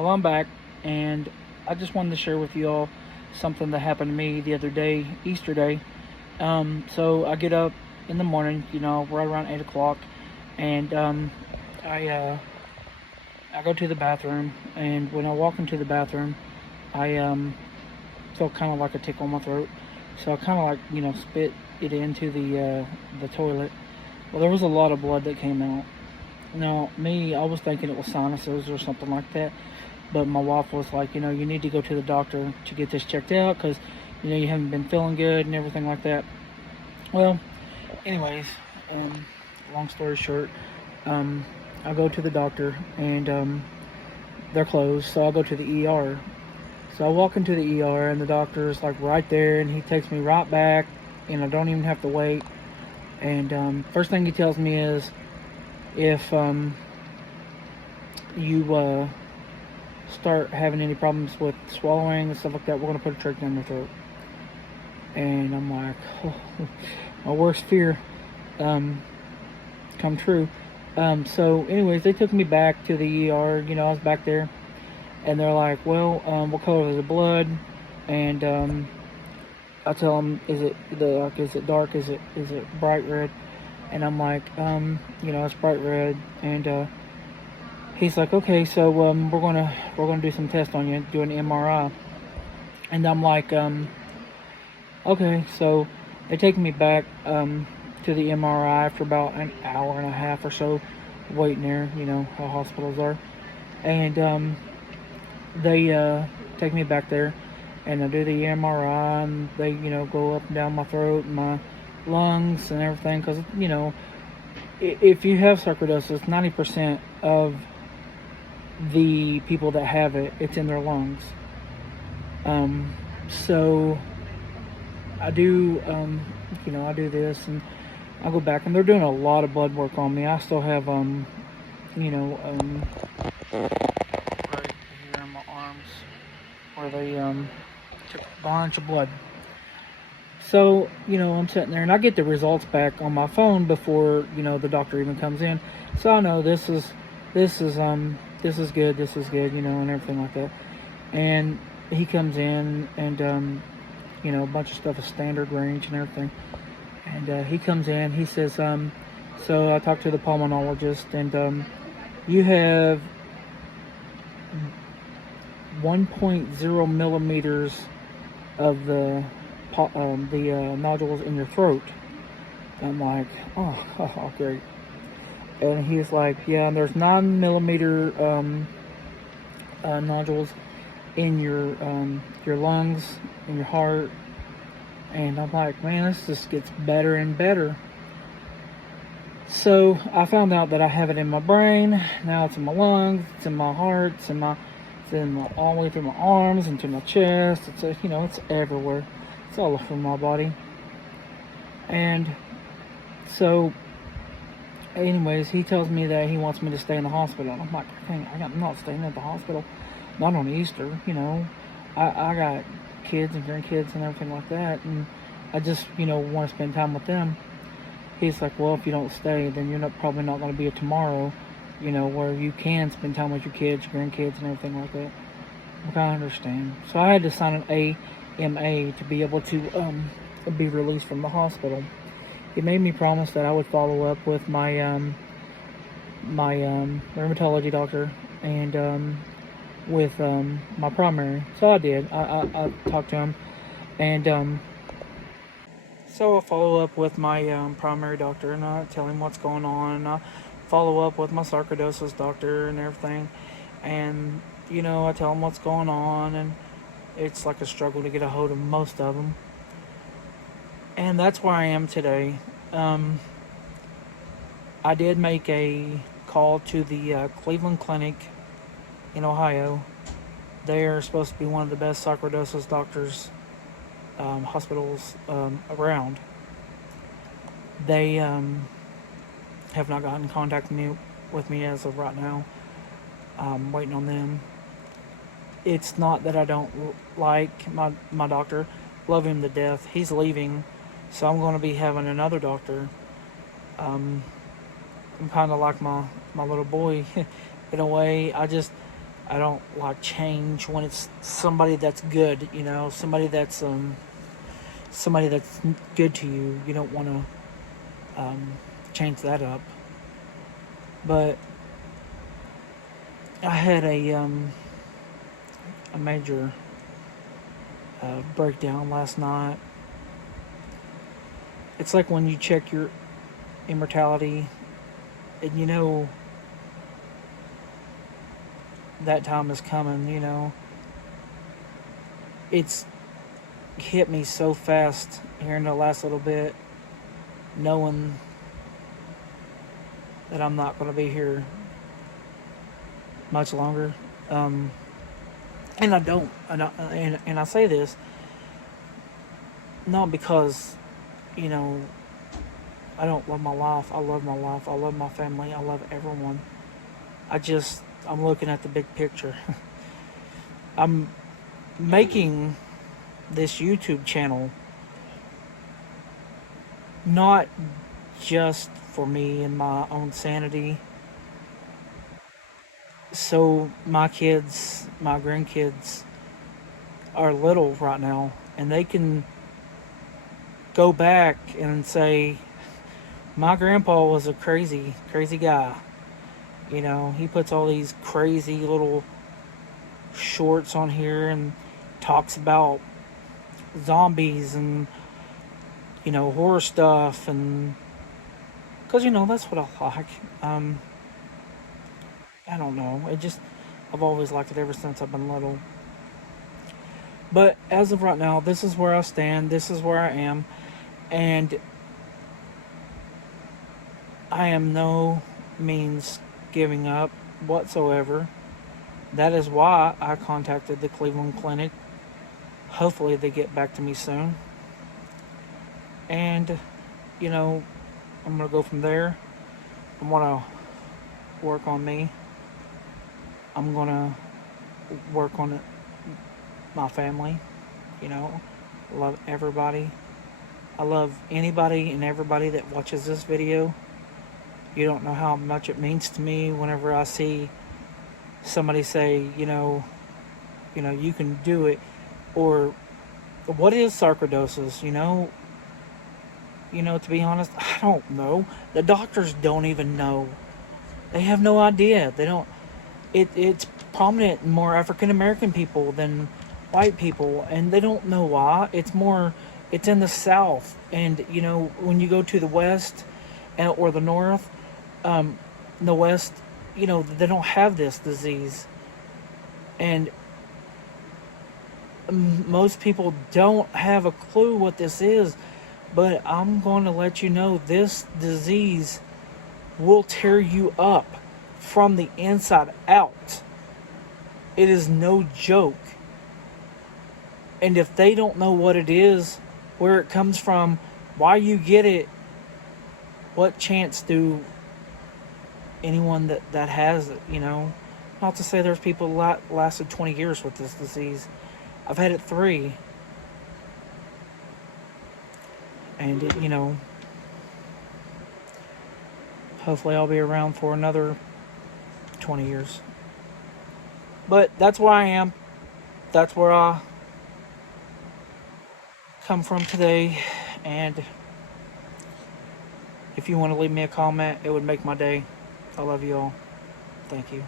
Well, I'm back, and I just wanted to share with you all something that happened to me the other day, Easter Day. So I get up in the morning, right around 8 o'clock, and I uh, I go to the bathroom, and when I walk into the bathroom, I feel kind of like a tickle in my throat. So I kind of like spit it into the toilet. Well, there was a lot of blood that came out. Now, me, I was thinking it was sinuses or something like that. But my wife was like, you need to go to the doctor to get this checked out because, you haven't been feeling good and everything like that. Well, anyways, um, long story short, um, I go to the doctor and they're closed, so I go to the ER. So I walk into the ER and the doctor is like right there and he takes me right back and I don't even have to wait. And first thing he tells me is if you start having any problems with swallowing and stuff like that, we're going to put a trach down your throat. And I'm like, oh, my worst fear come true. So anyways, they took me back to the ER. I was back there. And they're like, well, what color is the blood? And I tell them, is it dark? Is it bright red? And I'm like, it's bright red. And he's like, okay, so we're gonna do some tests on you, do an MRI. And I'm like, okay. So they take me back to the MRI for about an hour and a half or so, waiting there. You know how hospitals are. And they take me back there, and I do the MRI, and they go up and down my throat and my lungs and everything, because if you have sarcoidosis, 90% of the people that have it, it's in their lungs. So I do, I do this, and I go back, and they're doing a lot of blood work on me. I still have, right here in my arms, where they took a bunch of blood. So, I'm sitting there and I get the results back on my phone before, the doctor even comes in. So I know this is good, and everything like that. And he comes in and, a bunch of stuff is standard range and everything. And he comes in, he says, so I talked to the pulmonologist, and you have 1.0 millimeters of the nodules in your throat. I'm like, oh, great. And he's like, yeah, and there's 9 millimeter nodules in your lungs, in your heart. And I'm like, man, this just gets better and better. So I found out that I have it in my brain. Now it's in my lungs, it's in my heart, it's in all the way through my arms, into my chest. It's everywhere. It's all over my body. And so, anyways, he tells me that he wants me to stay in the hospital. I'm like, I'm not staying at the hospital. Not on Easter, I got kids and grandkids and everything like that, and I just, want to spend time with them. He's like, well, if you don't stay, then you're probably not going to be a tomorrow, where you can spend time with your kids, your grandkids, and everything like that. Okay, I understand. So I had to sign an AMA to be able to be released from the hospital. He made me promise that I would follow up with my rheumatology doctor and with my primary. So I did. I talked to him, and so I follow up with my primary doctor, and I tell him what's going on, and I follow up with my sarcoidosis doctor and everything, and I tell him what's going on, and it's like a struggle to get a hold of most of them, and that's where I am today. I did make a call to the Cleveland Clinic in Ohio. They are supposed to be one of the best sarcoidosis doctors, hospitals around. They have not gotten in contact with me as of right now. I'm waiting on them. It's not that I don't like my doctor. Love him to death. He's leaving, so I'm going to be having another doctor. I'm kind of like my little boy in a way. I don't like change when it's somebody that's good, you know, somebody that's good to you. You don't want to change that up. But I had a major breakdown last night. It's like when you check your immortality, and you know that time is coming. You know, it's hit me so fast here in the last little bit, knowing that I'm not going to be here much longer. And I don't, and I say this not because, you know, I don't love my life. I love my life. I love my family. I love everyone. I'm looking at the big picture. I'm making this YouTube channel not just for me and my own sanity. So my kids, my grandkids are little right now, and they can go back and say, my grandpa was a crazy, crazy guy. You know, he puts all these crazy little shorts on here and talks about zombies and, you know, horror stuff, and because, you know, that's what I like. I don't know. I've always liked it ever since I've been little. But as of right now, this is where I stand. This is where I am. And I am no means giving up whatsoever. That is why I contacted the Cleveland Clinic. Hopefully they get back to me soon. And, you know, I'm going to go from there. I'm going to work on me. I'm going to work on it, my family. You know, I love everybody. I love anybody and everybody that watches this video. You don't know how much it means to me whenever I see somebody say, you know, you can do it. Or, what is sarcoidosis? To be honest, I don't know. The doctors don't even know. They have no idea. They don't. It's prominent in more African American people than white people, and they don't know why. It's in the South, and you know, when you go to the West or the North, the West, you know, they don't have this disease, and most people don't have a clue what this is. But I'm going to let you know, this disease will tear you up from the inside out. It is no joke. And if they don't know what it is, where it comes from, why you get it, what chance do anyone that has it, you know? Not to say there's people lasted 20 years with this disease. I've had it 3. And, you know, hopefully I'll be around for another 20 years. But that's where I am. That's where I come from today. And if you want to leave me a comment, it would make my day. I love you all. Thank you.